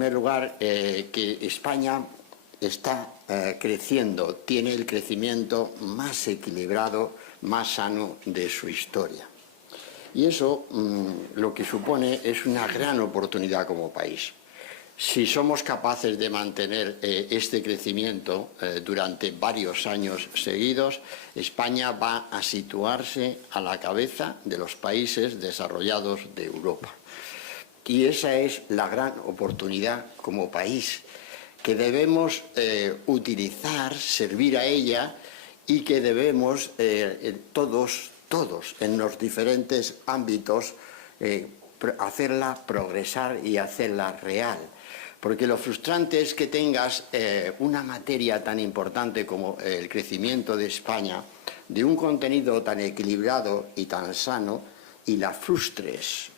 primer lugar, que España está creciendo, tiene el crecimiento más equilibrado, más sano de su historia. Y eso lo que supone es una gran oportunidad como país. Si somos capaces de mantener este crecimiento durante varios años seguidos, España va a situarse a la cabeza de los países desarrollados de Europa. Y esa es la gran oportunidad como país que debemos utilizar, servir a ella y que debemos todos en los diferentes ámbitos hacerla progresar y hacerla real. Porque lo frustrante es que tengas una materia tan importante como el crecimiento de España, de un contenido tan equilibrado y tan sano, y la frustres.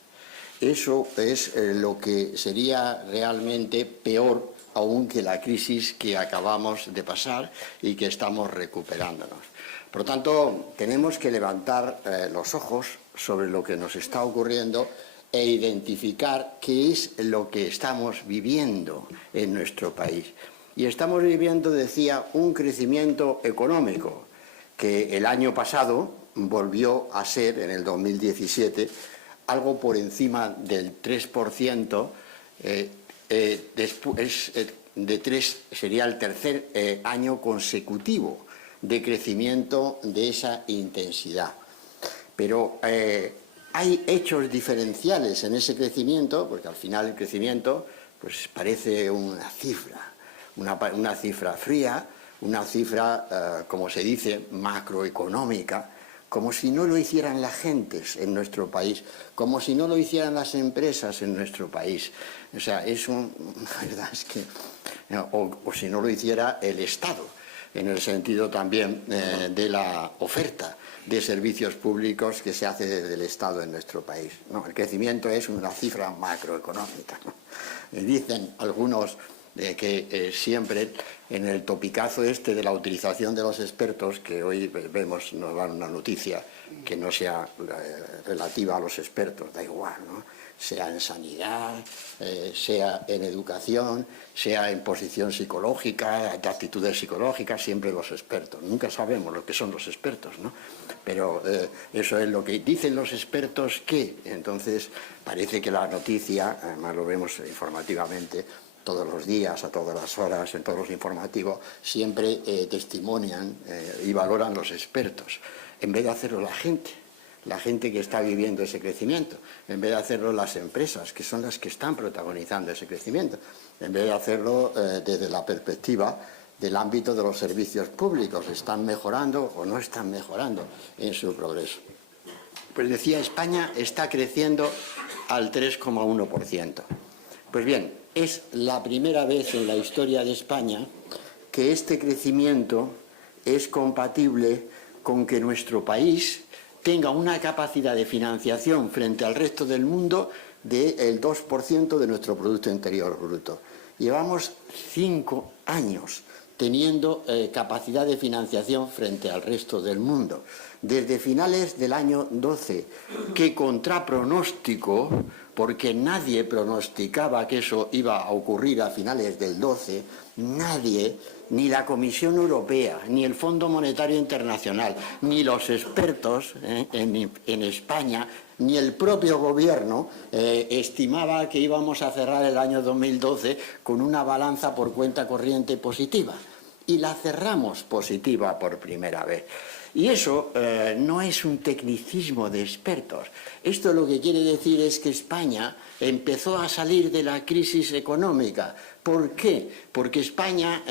Eso es lo que sería realmente peor aún que la crisis que acabamos de pasar y que estamos recuperándonos. Por lo tanto, tenemos que levantar los ojos sobre lo que nos está ocurriendo e identificar qué es lo que estamos viviendo en nuestro país. Y estamos viviendo, decía, un crecimiento económico que el año pasado volvió a ser, en el 2017, algo por encima del 3%, sería el tercer año consecutivo de crecimiento de esa intensidad. Pero hay hechos diferenciales en ese crecimiento, porque al final el crecimiento pues parece una cifra, una cifra fría, una cifra, como se dice, macroeconómica, como si no lo hicieran las gentes en nuestro país, como si no lo hicieran las empresas en nuestro país. O sea, la verdad es que, o si no lo hiciera el Estado, en el sentido también de la oferta de servicios públicos que se hace desde el Estado en nuestro país. No, el crecimiento es una cifra macroeconómica, ¿no? Dicen algunos que siempre en el topicazo este de la utilización de los expertos, que hoy vemos, nos dan una noticia que no sea relativa a los expertos, da igual, ¿no? Sea en sanidad, sea en educación, sea en posición psicológica, de actitudes psicológicas, siempre los expertos. Nunca sabemos lo que son los expertos, ¿no? Pero eso es lo que dicen los expertos que, entonces parece que la noticia, además lo vemos informativamente, todos los días, a todas las horas, en todos los informativos, siempre testimonian y valoran los expertos, en vez de hacerlo la gente que está viviendo ese crecimiento, en vez de hacerlo las empresas, que son las que están protagonizando ese crecimiento, en vez de hacerlo desde la perspectiva del ámbito de los servicios públicos, ¿están mejorando o no están mejorando en su progreso? Pues decía, España está creciendo al 3,1%. Pues bien, es la primera vez en la historia de España que este crecimiento es compatible con que nuestro país tenga una capacidad de financiación frente al resto del mundo del 2% de nuestro Producto Interior Bruto. Llevamos 5 años teniendo capacidad de financiación frente al resto del mundo. Desde finales del año 12, que contra pronóstico, porque nadie pronosticaba que eso iba a ocurrir a finales del 12, nadie, ni la Comisión Europea, ni el Fondo Monetario Internacional, ni los expertos en España, ni el propio gobierno estimaba que íbamos a cerrar el año 2012 con una balanza por cuenta corriente positiva. Y la cerramos positiva por primera vez. Y eso no es un tecnicismo de expertos. Esto lo que quiere decir es que España empezó a salir de la crisis económica. ¿Por qué? Porque España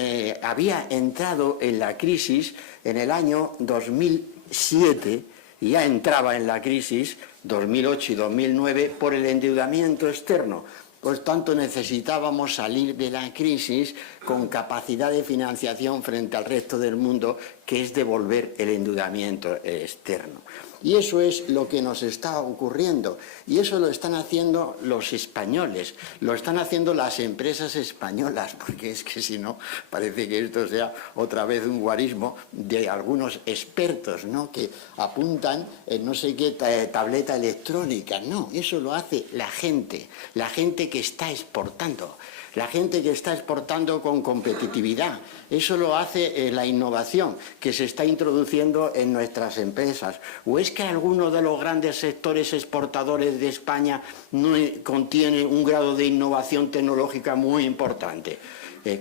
había entrado en la crisis en el año 2007, y ya entraba en la crisis 2008 y 2009 por el endeudamiento externo. Por tanto, necesitábamos salir de la crisis con capacidad de financiación frente al resto del mundo, que es devolver el endeudamiento externo. Y eso es lo que nos está ocurriendo. Y eso lo están haciendo los españoles, lo están haciendo las empresas españolas, porque es que si no, parece que esto sea otra vez un guarismo de algunos expertos, ¿no?, que apuntan en no sé qué tableta electrónica. No, eso lo hace la gente que está exportando. la gente que está exportando con competitividad. Eso lo hace la innovación que se está introduciendo en nuestras empresas. ¿O es que alguno de los grandes sectores exportadores de España no contiene un grado de innovación tecnológica muy importante?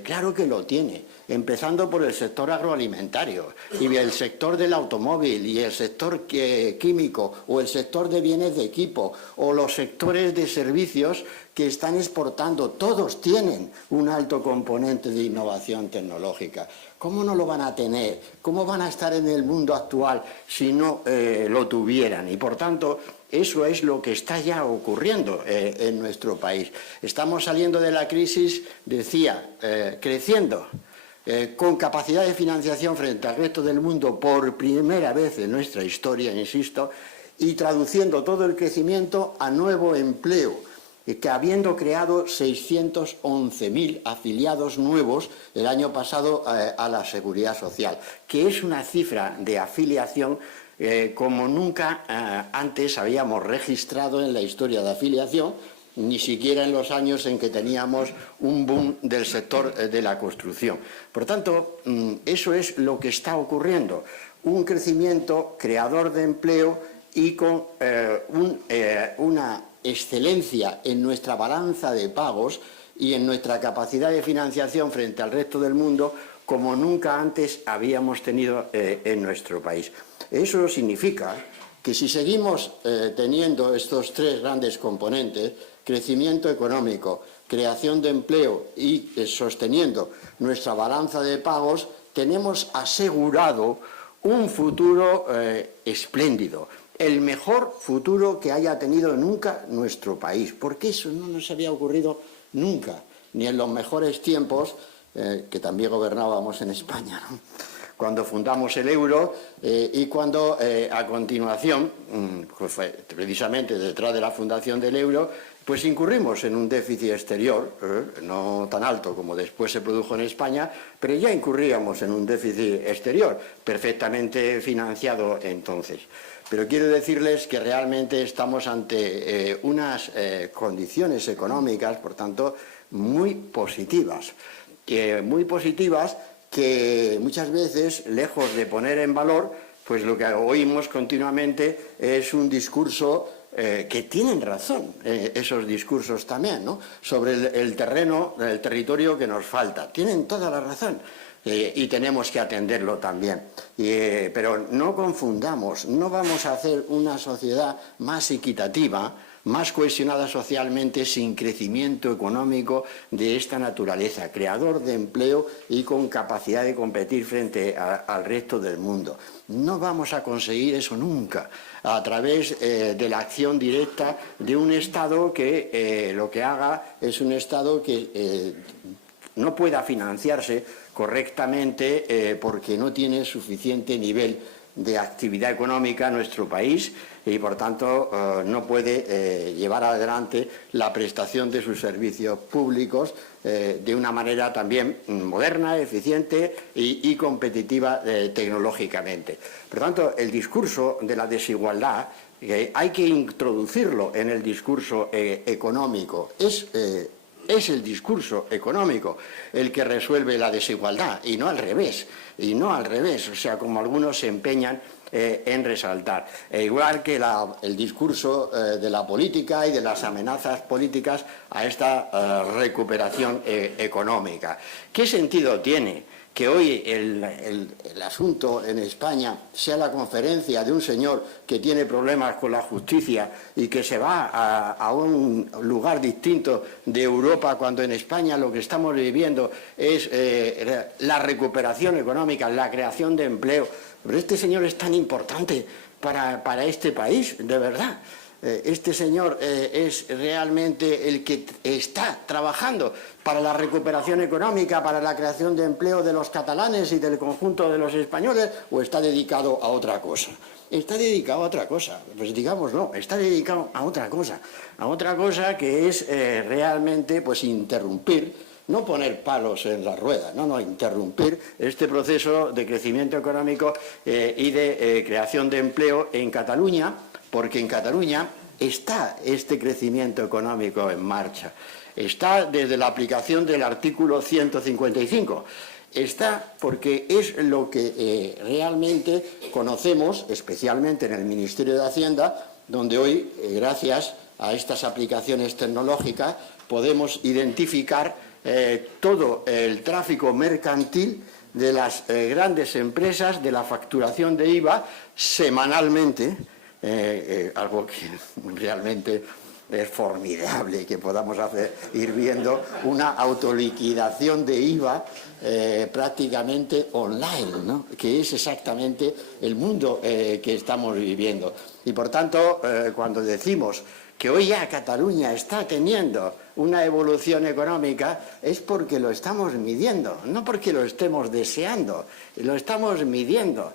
Claro que lo tiene, empezando por el sector agroalimentario y el sector del automóvil y el sector químico o el sector de bienes de equipo o los sectores de servicios que están exportando. Todos tienen un alto componente de innovación tecnológica. ¿Cómo no lo van a tener? ¿Cómo van a estar en el mundo actual si no lo tuvieran? Y por tanto, eso es lo que está ya ocurriendo en nuestro país. Estamos saliendo de la crisis, decía, creciendo, con capacidad de financiación frente al resto del mundo por primera vez en nuestra historia, insisto, y traduciendo todo el crecimiento a nuevo empleo, que habiendo creado 611.000 afiliados nuevos el año pasado a la Seguridad Social, que es una cifra de afiliación como nunca antes habíamos registrado en la historia de afiliación, ni siquiera en los años en que teníamos un boom del sector de la construcción. Por tanto, eso es lo que está ocurriendo, un crecimiento creador de empleo y con una excelencia en nuestra balanza de pagos y en nuestra capacidad de financiación frente al resto del mundo como nunca antes habíamos tenido en nuestro país. Eso significa que si seguimos teniendo estos tres grandes componentes, crecimiento económico, creación de empleo y sosteniendo nuestra balanza de pagos, tenemos asegurado un futuro espléndido, el mejor futuro que haya tenido nunca nuestro país, porque eso no nos había ocurrido nunca, ni en los mejores tiempos que también gobernábamos en España, ¿no? Cuando fundamos el euro y cuando a continuación, pues precisamente detrás de la fundación del euro, pues incurrimos en un déficit exterior, no tan alto como después se produjo en España, pero ya incurríamos en un déficit exterior, perfectamente financiado entonces. Pero quiero decirles que realmente estamos ante unas condiciones económicas, por tanto, muy positivas que muchas veces, lejos de poner en valor, pues lo que oímos continuamente es un discurso que tienen razón, esos discursos también, ¿no? Sobre el terreno, el territorio que nos falta. Tienen toda la razón. Y tenemos que atenderlo también. Pero no confundamos, no vamos a hacer una sociedad más equitativa, más cohesionada socialmente, sin crecimiento económico de esta naturaleza, creador de empleo y con capacidad de competir frente al resto del mundo. No vamos a conseguir eso nunca a través de la acción directa de un Estado que lo que haga es un Estado que no pueda financiarse correctamente porque no tiene suficiente nivel de actividad económica en nuestro país y, por tanto, no puede llevar adelante la prestación de sus servicios públicos de una manera también moderna, eficiente y competitiva tecnológicamente. Por tanto, el discurso de la desigualdad hay que introducirlo en el discurso económico. Es el discurso económico el que resuelve la desigualdad y no al revés, o sea, como algunos se empeñan en resaltar. Igual que el discurso de la política y de las amenazas políticas a esta recuperación económica. ¿Qué sentido tiene que hoy el asunto en España sea la conferencia de un señor que tiene problemas con la justicia y que se va a un lugar distinto de Europa, cuando en España lo que estamos viviendo es la recuperación económica, la creación de empleo? Pero este señor es tan importante para este país, de verdad. Este señor es realmente el que está trabajando para la recuperación económica, para la creación de empleo de los catalanes y del conjunto de los españoles, o está dedicado a otra cosa. Está dedicado a otra cosa, pues digamos no, está dedicado a otra cosa que es realmente pues interrumpir, no poner palos en la rueda, no, interrumpir este proceso de crecimiento económico y de creación de empleo en Cataluña, porque en Cataluña está este crecimiento económico en marcha. está desde la aplicación del artículo 155. Está porque es lo que realmente conocemos, especialmente en el Ministerio de Hacienda, donde hoy, gracias a estas aplicaciones tecnológicas, podemos identificar todo el tráfico mercantil de las grandes empresas, de la facturación de IVA semanalmente, algo que realmente es formidable que podamos ir viendo una autoliquidación de IVA prácticamente online, ¿no? Que es exactamente el mundo que estamos viviendo. Y por tanto, cuando decimos que hoy ya Cataluña está teniendo una evolución económica, es porque lo estamos midiendo, no porque lo estemos deseando, lo estamos midiendo.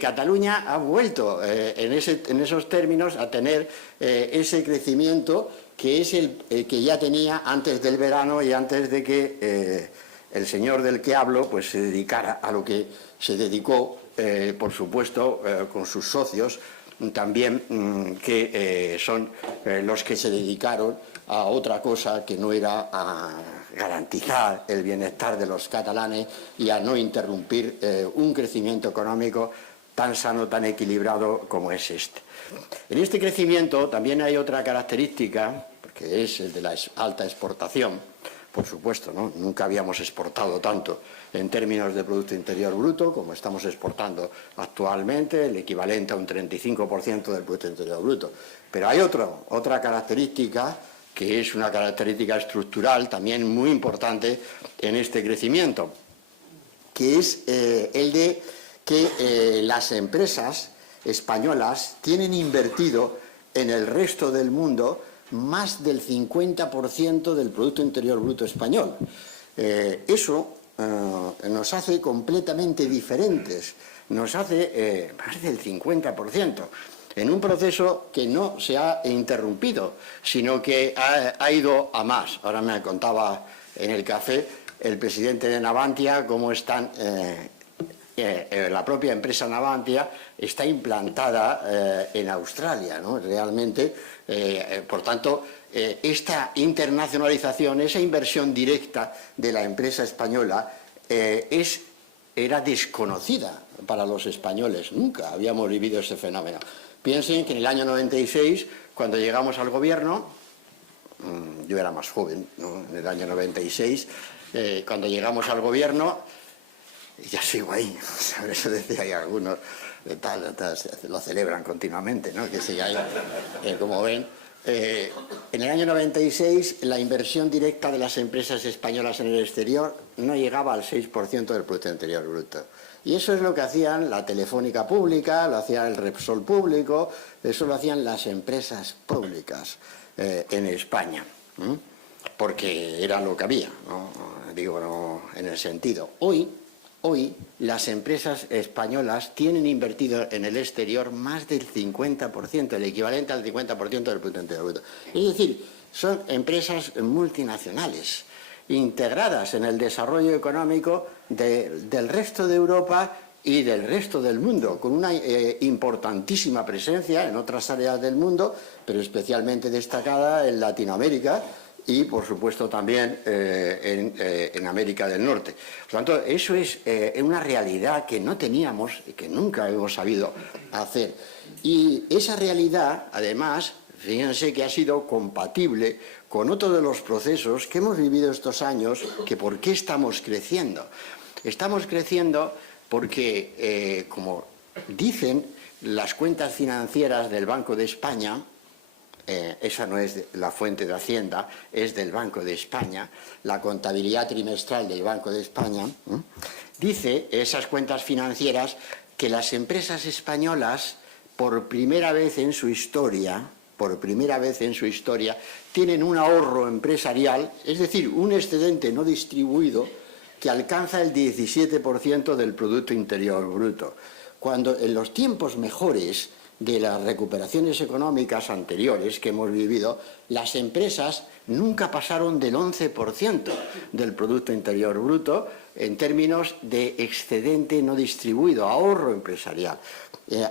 Cataluña ha vuelto en esos términos a tener ese crecimiento que es el que ya tenía antes del verano y antes de que el señor del que hablo pues se dedicara a lo que se dedicó, por supuesto, con sus socios, también que son los que se dedicaron a otra cosa que no era a garantizar el bienestar de los catalanes y a no interrumpir un crecimiento económico tan sano, tan equilibrado como es este. En este crecimiento también hay otra característica, que es el de la alta exportación. Por supuesto, ¿no? Nunca habíamos exportado tanto en términos de Producto Interior Bruto como estamos exportando actualmente, el equivalente a un 35% del Producto Interior Bruto. Pero hay otra característica que es una característica estructural también muy importante en este crecimiento, que es el de que las empresas españolas tienen invertido en el resto del mundo más del 50% del Producto Interior Bruto español. Eso nos hace completamente diferentes, nos hace más del 50%, en un proceso que no se ha interrumpido, sino que ha ido a más. Ahora me contaba en el café el presidente de Navantia cómo están... la propia empresa Navantia está implantada en Australia, ¿no? Realmente, por tanto, esta internacionalización, esa inversión directa de la empresa española era desconocida para los españoles. Nunca habíamos vivido ese fenómeno. Piensen que en el año 96, cuando llegamos al gobierno, yo era más joven, ¿no? En el año 96, cuando llegamos al gobierno, ya sigo ahí, por eso decía hay algunos, lo celebran continuamente, ¿no? Que siga ahí, como ven. En el año 96 la inversión directa de las empresas españolas en el exterior no llegaba al 6% del Producto Interior Bruto. Y eso es lo que hacían la Telefónica pública, lo hacía el Repsol público, eso lo hacían las empresas públicas en España, porque era lo que había, ¿no? Digo, no, en el sentido. Hoy las empresas españolas tienen invertido en el exterior más del 50%, el equivalente al 50% del Producto Interior Bruto. Es decir, son empresas multinacionales, integradas en el desarrollo económico del resto de Europa y del resto del mundo, con una importantísima presencia en otras áreas del mundo, pero especialmente destacada en Latinoamérica, y, por supuesto, también en América del Norte. Por lo tanto, eso es una realidad que no teníamos y que nunca hemos sabido hacer. Y esa realidad, además, fíjense que ha sido compatible con otro de los procesos que hemos vivido estos años, que ¿por qué estamos creciendo? Estamos creciendo porque, como dicen las cuentas financieras del Banco de España, esa no es la fuente de Hacienda, es del Banco de España, la contabilidad trimestral del Banco de España, dice esas cuentas financieras que las empresas españolas, por primera vez en su historia, tienen un ahorro empresarial, es decir, un excedente no distribuido que alcanza el 17% del Producto Interior Bruto. Cuando en los tiempos mejores de las recuperaciones económicas anteriores que hemos vivido, las empresas nunca pasaron del 11% del Producto Interior Bruto en términos de excedente no distribuido, ahorro empresarial.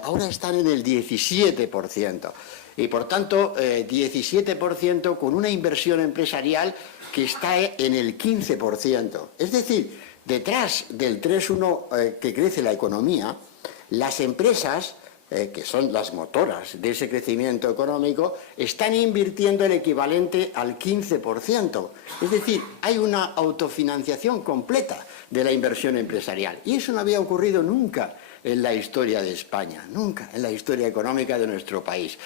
Ahora están en el 17%. y por tanto 17% con una inversión empresarial que está en el 15%. Es decir, detrás del 3,1 que crece la economía, las empresas, que son las motoras de ese crecimiento económico, están invirtiendo el equivalente al 15%. Es decir, hay una autofinanciación completa de la inversión empresarial. Y eso no había ocurrido nunca en la historia de España, nunca en la historia económica de nuestro país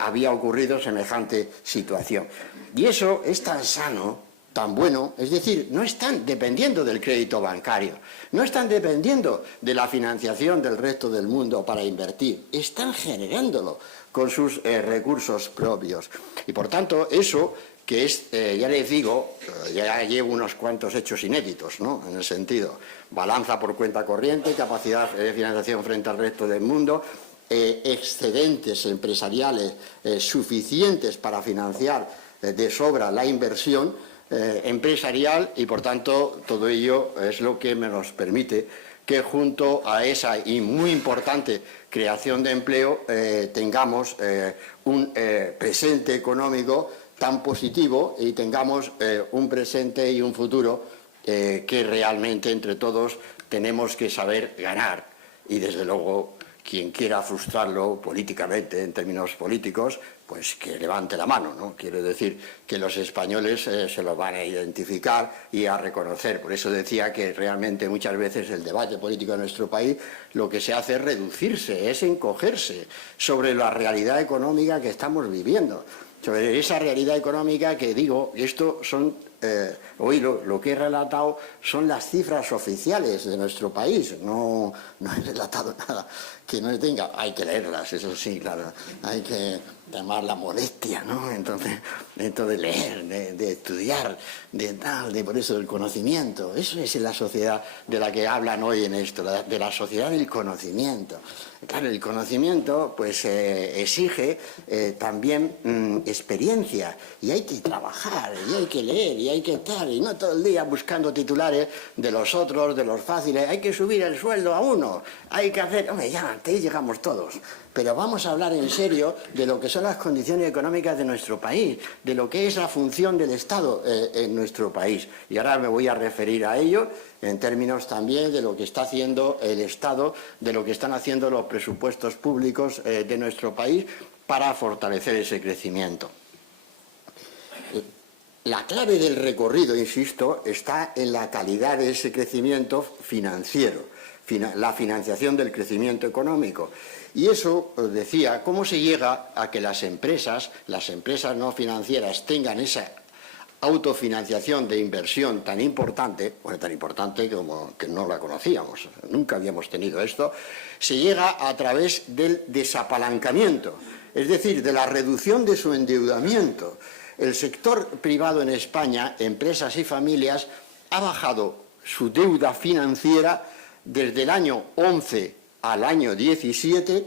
había ocurrido semejante situación. Y eso es tan sano, tan bueno, es decir, no están dependiendo del crédito bancario, no están dependiendo de la financiación del resto del mundo para invertir, están generándolo con sus recursos propios. Y por tanto, eso que es, ya les digo, ya llevo unos cuantos hechos inéditos, ¿no?, en el sentido, balanza por cuenta corriente, capacidad de financiación frente al resto del mundo, excedentes empresariales suficientes para financiar de sobra la inversión empresarial, y por tanto todo ello es lo que nos permite que junto a esa y muy importante creación de empleo tengamos un presente económico tan positivo y tengamos un presente y un futuro que realmente entre todos tenemos que saber ganar. Y desde luego quien quiera frustrarlo políticamente, en términos políticos, pues que levante la mano, ¿no? Quiere decir que los españoles se lo van a identificar y a reconocer. Por eso decía que realmente muchas veces el debate político de nuestro país lo que se hace es reducirse, es encogerse sobre la realidad económica que estamos viviendo. Sobre esa realidad económica que digo, esto son, hoy lo que he relatado son las cifras oficiales de nuestro país, no he relatado nada que no tenga, hay que leerlas, eso sí, claro, hay que tomar la molestia, ¿no? Entonces de leer, de estudiar, por eso el conocimiento, eso es la sociedad de la que hablan hoy en esto, de la sociedad del conocimiento. Claro, el conocimiento pues exige también experiencia, y hay que trabajar, y hay que leer, y hay que estar, y no todo el día buscando titulares de los otros, de los fáciles, hay que subir el sueldo a uno, hay que hacer, hombre, ya, hasta ahí llegamos todos. Pero vamos a hablar en serio de lo que son las condiciones económicas de nuestro país, de lo que es la función del Estado en nuestro país. Y ahora me voy a referir a ello en términos también de lo que está haciendo el Estado, de lo que están haciendo los presupuestos públicos de nuestro país para fortalecer ese crecimiento. La clave del recorrido, insisto, está en la calidad de ese crecimiento financiero, la financiación del crecimiento económico. Y eso, os decía, ¿cómo se llega a que las empresas no financieras tengan esa autofinanciación de inversión tan importante, bueno, tan importante como que no la conocíamos, nunca habíamos tenido esto? Se llega a través del desapalancamiento, es decir, de la reducción de su endeudamiento. El sector privado en España, empresas y familias, ha bajado su deuda financiera desde el año 11 al año 17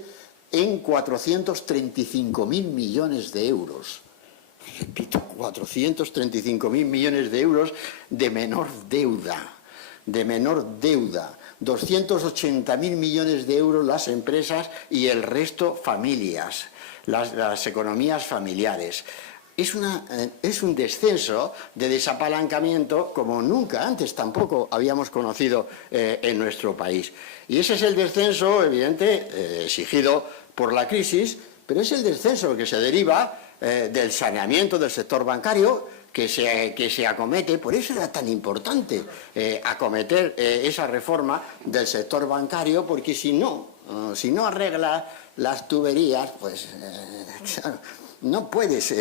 en 435.000 millones de euros. Repito, 435.000 millones de euros de menor deuda. 280.000 millones de euros las empresas y el resto familias, las economías familiares. Es un descenso de desapalancamiento como nunca antes tampoco habíamos conocido en nuestro país. Y ese es el descenso, evidente, exigido por la crisis, pero es el descenso que se deriva del saneamiento del sector bancario que se acomete. Por eso era tan importante acometer esa reforma del sector bancario, porque si no arregla las tuberías, pues no puedes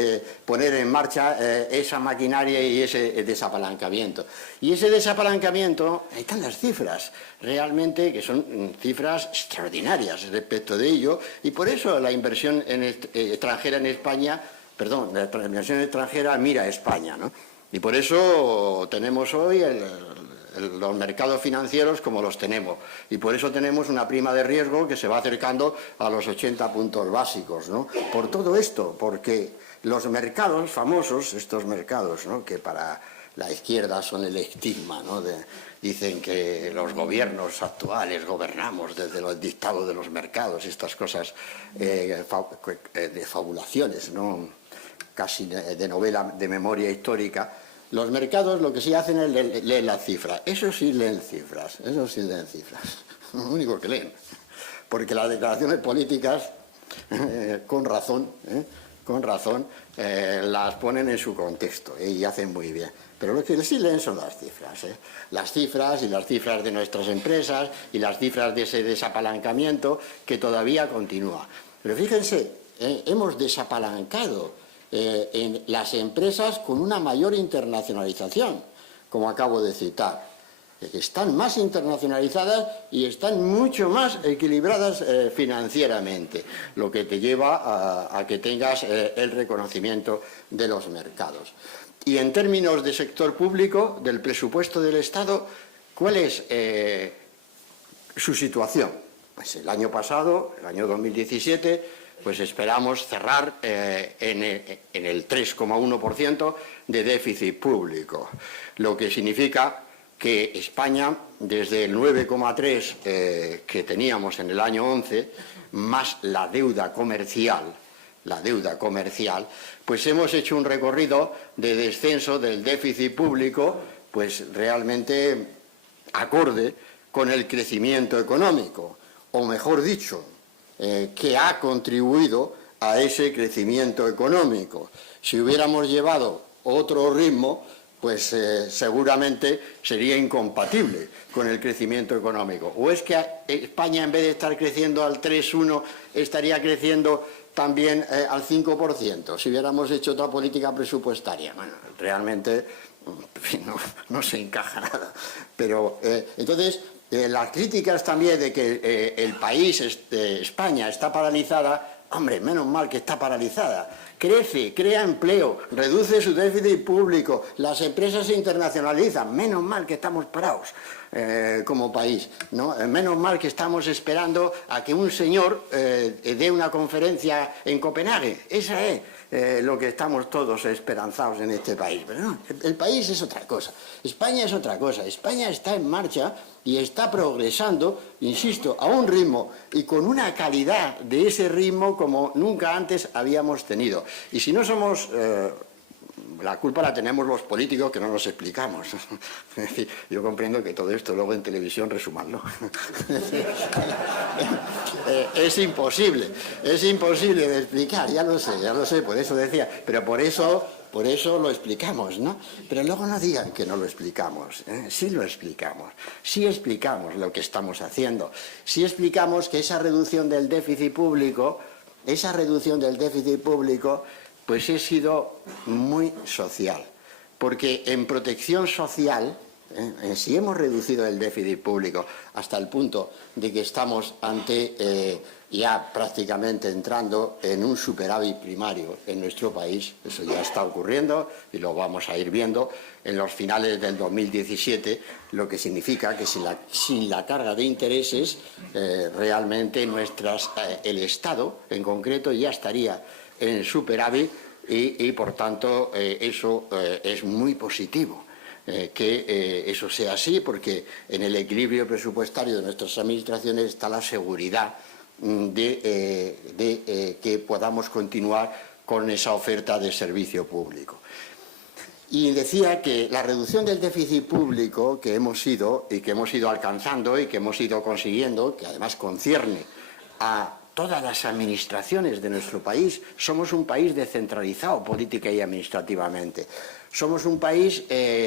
poner en marcha esa maquinaria y ese desapalancamiento. Y ese desapalancamiento, ahí están las cifras, realmente que son cifras extraordinarias respecto de ello, y por eso la inversión extranjera en España, la inversión extranjera mira a España, ¿no? Y por eso tenemos hoy los mercados financieros como los tenemos, y por eso tenemos una prima de riesgo que se va acercando a los 80 puntos básicos, ¿no? Por todo esto, porque los mercados famosos, estos mercados, ¿no?, que para la izquierda son el estigma, ¿no? Dicen que los gobiernos actuales gobernamos desde los dictados de los mercados, estas cosas de fabulaciones, ¿no? Casi de novela de memoria histórica. Los mercados lo que sí hacen es leer las cifras. Eso sí leen cifras, lo único que leen. Porque las declaraciones políticas, con razón, las ponen en su contexto y hacen muy bien. Pero lo que sí leen son las cifras. Las cifras y las cifras de nuestras empresas y las cifras de ese desapalancamiento que todavía continúa. Pero fíjense, hemos desapalancado en las empresas con una mayor internacionalización, como acabo de citar. Están más internacionalizadas y están mucho más equilibradas financieramente, lo que te lleva a que tengas el reconocimiento de los mercados. Y en términos de sector público, del presupuesto del Estado, ¿cuál es su situación? Pues el año pasado, el año 2017, pues esperamos cerrar en el 3,1% de déficit público, lo que significa que España, desde el 9,3 que teníamos en el año 11, más la deuda comercial, pues hemos hecho un recorrido de descenso del déficit público, pues realmente acorde con el crecimiento económico, o mejor dicho, que ha contribuido a ese crecimiento económico. Si hubiéramos llevado otro ritmo, pues seguramente sería incompatible con el crecimiento económico. ¿O es que España, en vez de estar creciendo al 3,1, estaría creciendo también al 5%, si hubiéramos hecho otra política presupuestaria? Bueno, realmente no se encaja nada. Pero entonces, las críticas también de que el país, España, está paralizada, hombre, menos mal que está paralizada. Crece, crea empleo, reduce su déficit público, las empresas se internacionalizan, menos mal que estamos parados como país, ¿no? Menos mal que estamos esperando a que un señor dé una conferencia en Copenhague. Esa es lo que estamos todos esperanzados en este país. Pero no, el país es otra cosa, España es otra cosa. España está en marcha y está progresando, insisto, a un ritmo y con una calidad de ese ritmo como nunca antes habíamos tenido. Y si no somos... la culpa la tenemos los políticos, que no nos explicamos. Es decir, yo comprendo que todo esto luego en televisión resumarlo. Es imposible de explicar, ya lo sé, por eso decía, pero por eso lo explicamos, ¿no? Pero luego no digan que no lo explicamos, sí lo explicamos, sí explicamos lo que estamos haciendo, sí explicamos que esa reducción del déficit público, pues he sido muy social, porque en protección social, si hemos reducido el déficit público hasta el punto de que estamos ante ya prácticamente entrando en un superávit primario en nuestro país, eso ya está ocurriendo y lo vamos a ir viendo en los finales del 2017, lo que significa que sin la carga de intereses, realmente el Estado en concreto ya estaría en superávit y por tanto eso es muy positivo que eso sea así, porque en el equilibrio presupuestario de nuestras administraciones está la seguridad de que podamos continuar con esa oferta de servicio público. Y decía que la reducción del déficit público que hemos ido alcanzando y que hemos ido consiguiendo, que además concierne a todas las administraciones de nuestro país. Somos un país descentralizado política y administrativamente. Somos un país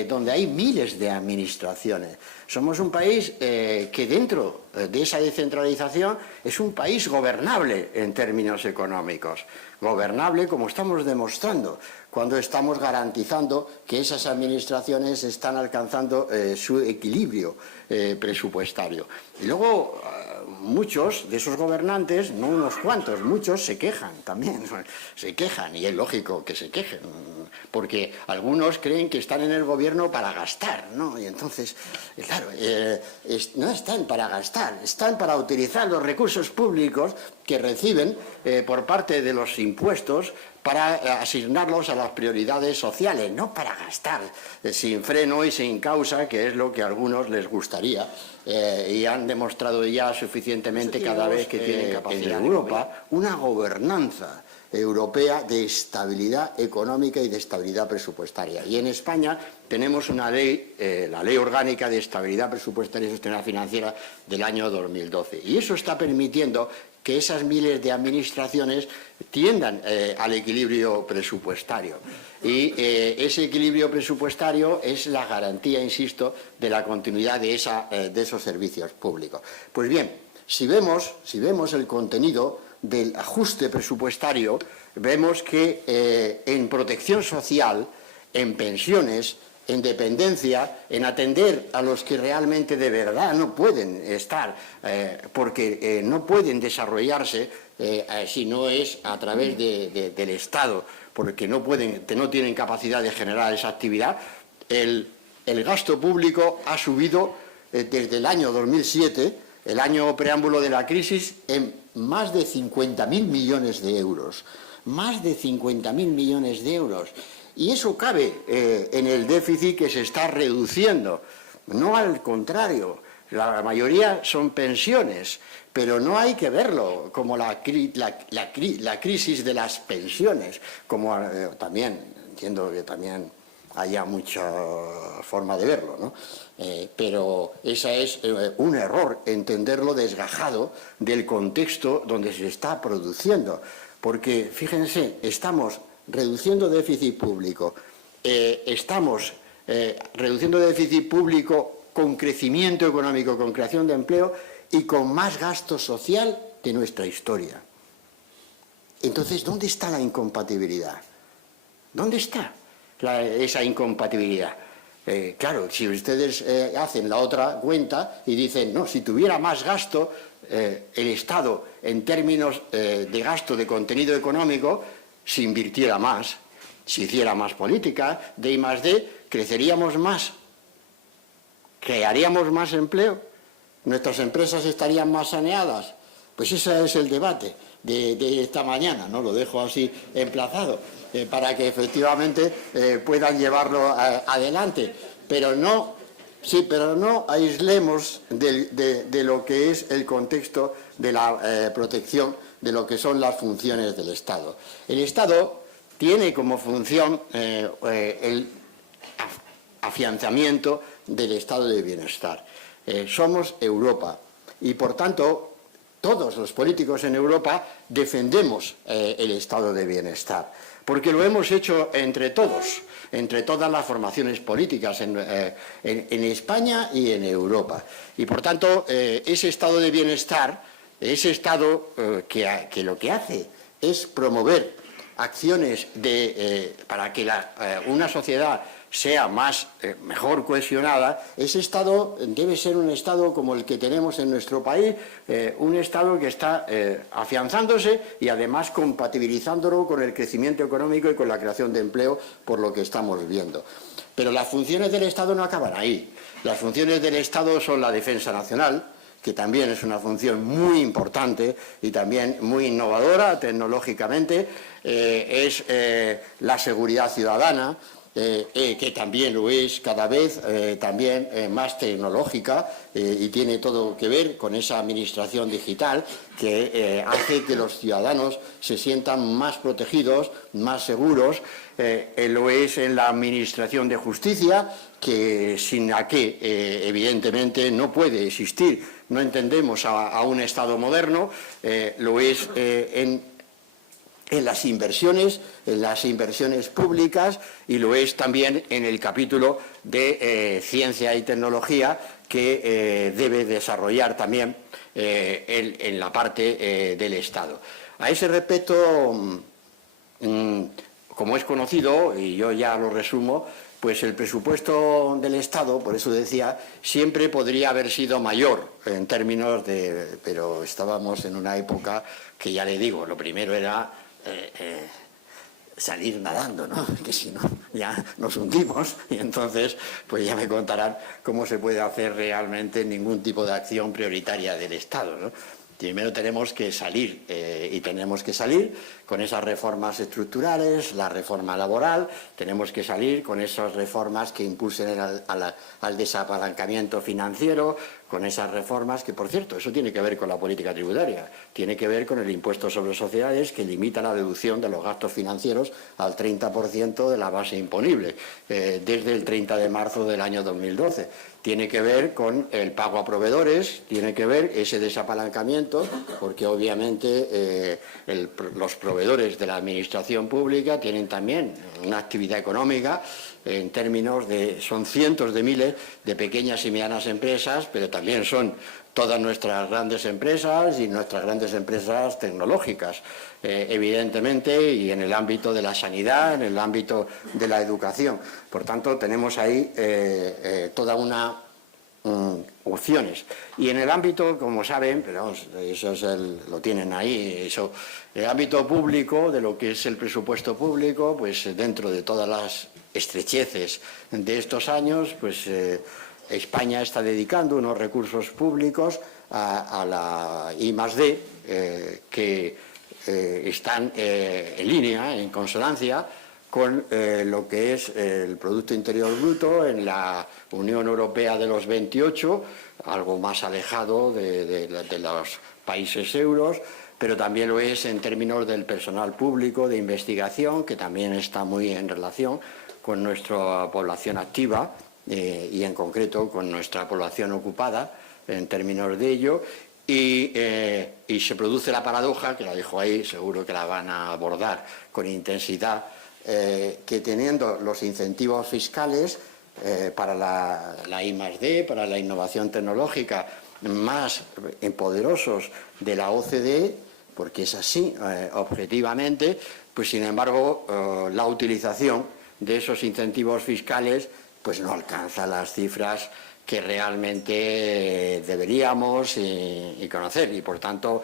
donde hay miles de administraciones. Somos un país que dentro de esa descentralización es un país gobernable en términos económicos. Gobernable, como estamos demostrando, cuando estamos garantizando que esas administraciones están alcanzando su equilibrio presupuestario. Y luego muchos de esos gobernantes, no unos cuantos, muchos se quejan también, se quejan, y es lógico que se quejen, porque algunos creen que están en el gobierno para gastar, ¿no? Y entonces, claro, no están para gastar, están para utilizar los recursos públicos que reciben por parte de los impuestos para asignarlos a las prioridades sociales, no para gastar sin freno y sin causa, que es lo que a algunos les gustaría. Y han demostrado ya suficientemente cada vez que tienen capacidad en Europa una gobernanza europea de estabilidad económica y de estabilidad presupuestaria. Y en España tenemos una ley, la Ley Orgánica de Estabilidad Presupuestaria y Sostenibilidad Financiera del año 2012. Y eso está permitiendo que esas miles de administraciones tiendan al equilibrio presupuestario. Y ese equilibrio presupuestario es la garantía, insisto, de la continuidad de esos servicios públicos. Pues bien, si vemos el contenido del ajuste presupuestario, vemos que en protección social, en pensiones, en dependencia, en atender a los que realmente de verdad no pueden estar, porque no pueden desarrollarse si no es a través del Estado, porque no tienen capacidad de generar esa actividad. El gasto público ha subido desde el año 2007, el año preámbulo de la crisis, en más de 50.000 millones de euros. Más de 50.000 millones de euros. Y eso cabe en el déficit que se está reduciendo. No al contrario, la mayoría son pensiones, pero no hay que verlo como la crisis de las pensiones, como también, entiendo que también haya mucha forma de verlo, ¿no? Pero esa es un error, entenderlo desgajado del contexto donde se está produciendo. Porque, fíjense, estamos reduciendo déficit público, estamos reduciendo déficit público con crecimiento económico, con creación de empleo y con más gasto social de nuestra historia. Entonces, ¿dónde está la incompatibilidad? ¿Dónde está esa incompatibilidad? Claro, si ustedes hacen la otra cuenta y dicen, no, si tuviera más gasto, el Estado, en términos de gasto de contenido económico, si invirtiera más, si hiciera más política de I+D, creceríamos más, crearíamos más empleo, nuestras empresas estarían más saneadas. Pues ese es el debate de esta mañana, ¿no? Lo dejo así emplazado, para que efectivamente puedan llevarlo adelante. Pero no aislemos de lo que es el contexto de la protección de lo que son las funciones del Estado. El Estado tiene como función el afianzamiento del estado de bienestar. Somos Europa y, por tanto, todos los políticos en Europa defendemos el estado de bienestar, porque lo hemos hecho entre todos, entre todas las formaciones políticas en España y en Europa. Y, por tanto, ese estado de bienestar, ese estado que lo que hace es promover acciones para que una sociedad sea mejor cohesionada, ese Estado debe ser un Estado como el que tenemos en nuestro país, un Estado que está afianzándose y además compatibilizándolo con el crecimiento económico y con la creación de empleo, por lo que estamos viendo. Pero las funciones del Estado no acaban ahí. Las funciones del Estado son la defensa nacional, que también es una función muy importante y también muy innovadora tecnológicamente, es la seguridad ciudadana, que también lo es cada vez también más tecnológica y tiene todo que ver con esa administración digital que hace que los ciudadanos se sientan más protegidos, más seguros. Lo es en la administración de justicia, que sin la que evidentemente no puede existir, no entendemos a un Estado moderno. Lo es en las inversiones públicas, y lo es también en el capítulo de ciencia y tecnología que debe desarrollar también en la parte del Estado. A ese respecto, como es conocido, y yo ya lo resumo, pues el presupuesto del Estado, por eso decía, siempre podría haber sido mayor en términos de... Pero estábamos en una época que, ya le digo, lo primero era salir nadando, ¿no? Que si no, ya nos hundimos, y entonces, pues ya me contarán cómo se puede hacer realmente ningún tipo de acción prioritaria del Estado, ¿no? Primero tenemos que salir, y tenemos que salir con esas reformas estructurales, la reforma laboral, tenemos que salir con esas reformas que impulsen al desapalancamiento financiero, con esas reformas que, por cierto, eso tiene que ver con la política tributaria, tiene que ver con el impuesto sobre sociedades que limita la deducción de los gastos financieros al 30% de la base imponible, desde el 30 de marzo del año 2012. Tiene que ver con el pago a proveedores, tiene que ver ese desapalancamiento, porque obviamente los proveedores de la administración pública tienen también una actividad económica en términos de, son cientos de miles de pequeñas y medianas empresas, pero también son todas nuestras grandes empresas y nuestras grandes empresas tecnológicas, evidentemente, y en el ámbito de la sanidad, en el ámbito de la educación. Por tanto, tenemos ahí toda una opciones. Y en el ámbito, como saben, pero vamos, eso es lo tienen ahí, eso, en el ámbito público, de lo que es el presupuesto público, pues dentro de todas las estrecheces de estos años, pues España está dedicando unos recursos públicos a la I+D que están en línea, en consonancia con lo que es el Producto Interior Bruto en la Unión Europea de los 28, algo más alejado de los países euros, pero también lo es en términos del personal público de investigación, que también está muy en relación con nuestra población activa y en concreto con nuestra población ocupada en términos de ello. Y se produce la paradoja, que la dejo ahí, seguro que la van a abordar con intensidad, que teniendo los incentivos fiscales para la I+D, para la innovación tecnológica, más poderosos de la OCDE, porque es así, objetivamente, pues sin embargo la utilización de esos incentivos fiscales pues no alcanza las cifras que realmente deberíamos y conocer, y por tanto,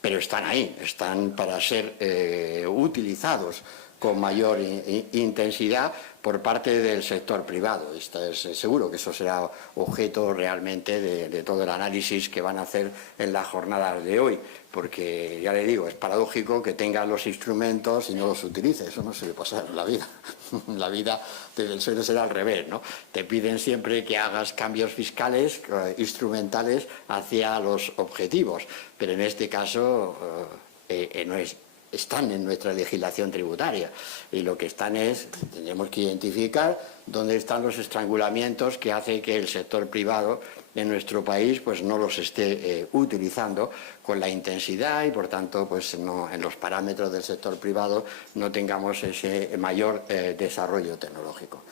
pero están ahí, están para ser utilizados con mayor intensidad por parte del sector privado. Seguro que eso será objeto realmente de todo el análisis que van a hacer en las jornadas de hoy, porque ya le digo, es paradójico que tengas los instrumentos y no los utilices. Eso no suele pasar en la vida. La vida suele ser al revés, ¿no? Te piden siempre que hagas cambios fiscales, instrumentales hacia los objetivos, pero en este caso no están en nuestra legislación tributaria, y lo que están tenemos que identificar dónde están los estrangulamientos que hace que el sector privado en nuestro país pues no los esté utilizando con la intensidad, y por tanto pues no, en los parámetros del sector privado no tengamos ese mayor desarrollo tecnológico.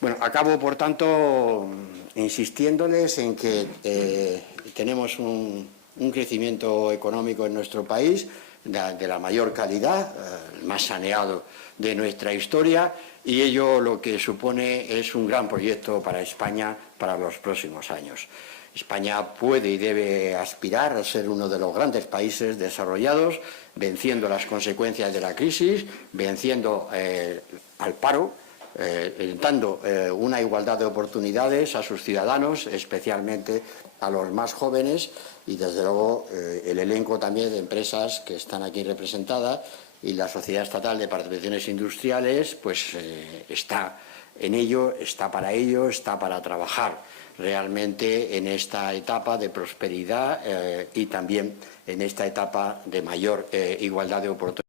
Bueno, acabo por tanto insistiéndoles en que tenemos un crecimiento económico en nuestro país de la mayor calidad, el más saneado de nuestra historia, y ello lo que supone es un gran proyecto para España para los próximos años. España puede y debe aspirar a ser uno de los grandes países desarrollados, venciendo las consecuencias de la crisis, venciendo al paro, dando una igualdad de oportunidades a sus ciudadanos, especialmente a los más jóvenes, y desde luego el elenco también de empresas que están aquí representadas, y la Sociedad Estatal de Participaciones Industriales pues está en ello, está para trabajar realmente en esta etapa de prosperidad y también en esta etapa de mayor igualdad de oportunidades.